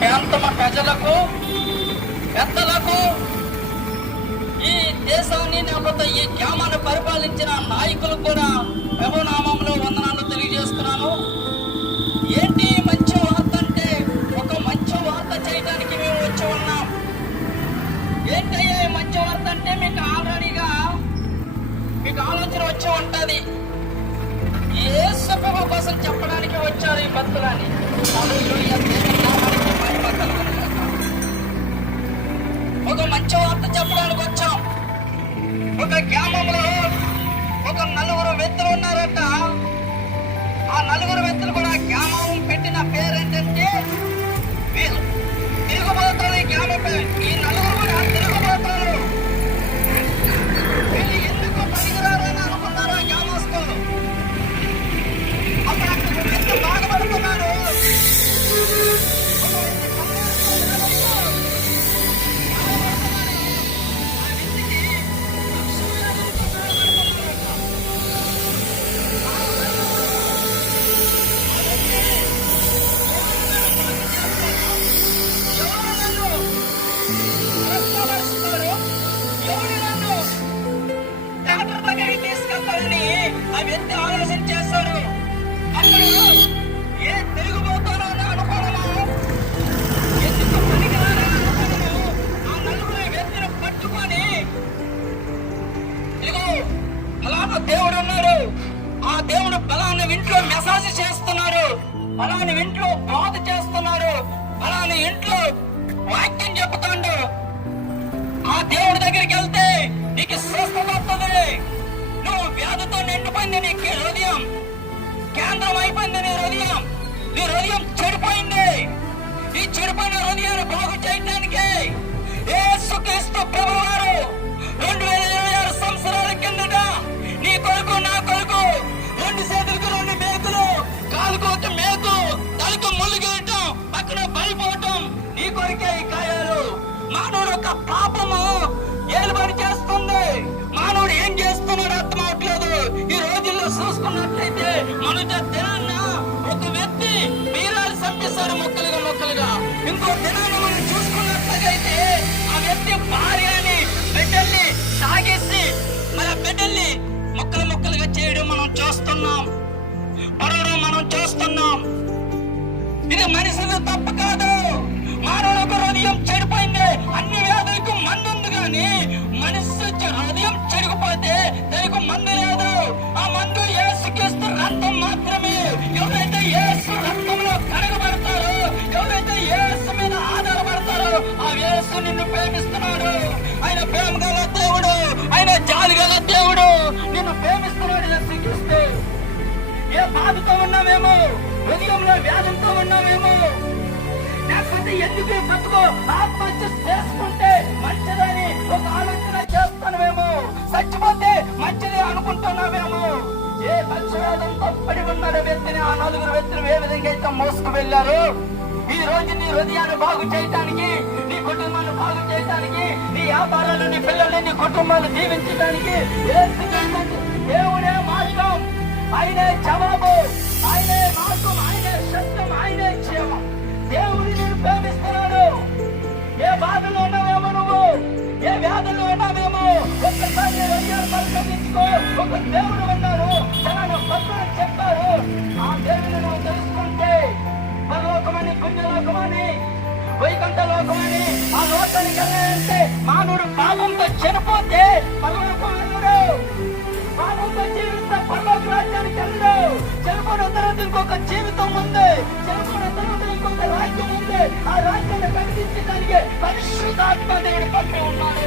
ప్రాంతమ ప్రజలకు, పెద్దలకు, ఈ దేశాన్ని లేకపోతే ఈ గ్రామాన్ని పరిపాలించిన నాయకులకు కూడా ప్రభునామంలో వందనాలు తెలియజేస్తున్నాను. ఏంటి మంచి వార్త అంటే, ఒక మంచి వార్త చేయడానికి మేము వచ్చి ఉన్నాం. ఏంటయ్యా మంచి వార్త అంటే, మీకు ఆల్రెడీగా మీకు ఆలోచన వచ్చి ఉంటుంది. యేసు ప్రభు కోసం చెప్పడానికి వచ్చారు ఈ భక్తులని. ఒక మంచి వార్త చెప్పడానికి వచ్చాం. ఒక గ్రామంలో ఒక నలుగురు వ్యక్తులు ఉన్నారట. ఆ నలుగురు వ్యక్తులు కూడా గ్రామం పెట్టిన పేరేంటంటే వీళ్ళు తిరుగుబోతారు. ఈ గ్రామ పేరు, ఈ నలుగురు కూడా తిరుగుబోతారు. వీళ్ళు ఎందుకు పనికిరారని అనుకున్నారు ఆ గ్రామస్తులు. అప్పుడు అక్కడ వ్యక్తి బాధపడుతున్నారు. ఆ వ్యక్తి ఆలోచన చేస్తాడు. అప్పుడు ఏ తిరిగిపోతారో అని అనుకోవడము, ఎందుకు పనికిరారని అనుకోవడము, ఆ నలుగురు వ్యక్తిని పట్టుకొని ఇదిగో ఫలానా దేవుడు ఉన్నాడు, ఆ దేవుడు ఫలానా ఇంట్లో మెసేజ్ చేస్తున్నారు, ఫలానా ఇంట్లో బాధ చేస్తున్నారు, ఫలానా ఇంట్లో వాక్యం చెప్తాడు, ఆ దేవుడి దగ్గరికి వెళ్తే నీకు స్వస్థత వస్తుంది, నువ్వు వ్యాధితో నిండిపోయింది నీ హృదయం, కేంద్రం అయిపోయింది నీ హృదయం, నీ హృదయం చెడిపోయింది, ఈ చెడిపోయిన హృదయాన్ని బాగు చేయడానికి యేసుక్రీస్తు ప్రభువారు 2026 సంవత్సరాల కిందట నీ కొరకు నా కొరకు 2 చేతులకు 2 మేకులు, కాలుకు ఒక మేకు, తలకు ముళ్ళుగేయటం, పక్కన పడిపోవటం, నీ కొరికే ఈ గాయాలు. మానవుడు ఒక పాపము ఏలుబడి చేస్తుంది. మానవుడు ఏం చేస్తున్నాడు అర్థం అవట్లేదు. ఈ రోజుల్లో చూసుకున్నట్లయితే మొదట దినాన్న ఒక వ్యక్తి బీరాలు చంపేశారు మొక్కలుగా. ఇంకో దినాన్ని మనం చూసుకున్నట్లయితే ఆ వ్యక్తి భార్యని బిడ్డల్ని తాగేసి మన బిడ్డల్ని మొక్కలుగా చేయడం మనం చూస్తున్నాం, పడడం మనం చూస్తున్నాం. ఇది మనిషిని తప్పు కాదు. మానవుడు ఒక హృదయం చెడిపోయింది. అన్ని వ్యాధులకు మందు ఉంది, కానీ మనిషి హృదయం చెడిపోతే దానికి మందు లేదు. ఆ మందు యేసుక్రీస్తు రక్తం మాత్రమే. ఎవరైతే యేసు రక్తంలో కడగబడతారో, ఎవరైతే యేసు మీద ఆధారపడతారో, ఆ యేసు నిన్ను ప్రేమిస్తున్నాడు. ఆయన ప్రేమ గల దేవుడు, ఆయన జాలి గల దేవుడు, నిన్ను ప్రేమిస్తున్నాడు. యేసుక్రీస్తు ఏ బాధతో ఉన్నామేమో, హృదయంలో వ్యాధంతో ఉన్నామేమో, లేకపోతే ఎందుకు బతుకో ఆత్మహత్య చేసుకుంటే మంచిదని ఒక ఆలోచన చేస్తున్నామేమో, చచ్చిపోతే మంచిది అనుకుంటున్నామేమో. ఏ పక్షవాదంతో పడి ఉన్నాడు వ్యక్తిని, ఆ నలుగురు వ్యక్తులు ఏ విధంగా అయితే మోసుకు వెళ్లారు. ఈ రోజు నీ హృదయాన్ని బాగు చేయడానికి, నీ కుటుంబాన్ని బాగు చేయడానికి, నీ వ్యాపారాలు, నీ పిల్లల్ని, నీ కుటుంబాన్ని దీవించడానికి దేవుడే మార్గం, ఆయనే జవాబు, ఆయనే మార్గం, ఆయనే సత్యం, ఆయనే జీవం. దేవుడు నేను ప్రేమిస్తున్నాడు. ఏ బాధలో ఉన్నావేమో, నువ్వు ఏ వ్యాధుల్లో ఉన్నావేమో, ఒక్కసారి హృదయాన్ని పరిశీలించుకో. ఒక దేవుడు ఉన్నాడు, తనను భక్తులు చెప్పారు. ఆ దేవుని నువ్వు తెలుసుకుంటే పరలోకమని, పుణ్యలోకమని, వైకుంఠ లోకమని, ఆ లోకానికి వెళ్ళాలంటే మానవుడు పాపంతో చనిపోతే పరలోకం వెళ్ళడు, పాపంతో జీవిస్తే పరలోక రాజ్యానికి వెళ్ళడు. చనిపోయిన తర్వాత ఇంకొక జీవితం ఉంది, చనిపోయిన తర్వాత ఇంకొక రాజ్యం ఉంది. ఆ రాజ్యాన్ని ప్రకటించడానికి పరిశుద్ధాత్మ దేవుడు పంపి ఉన్నాడు.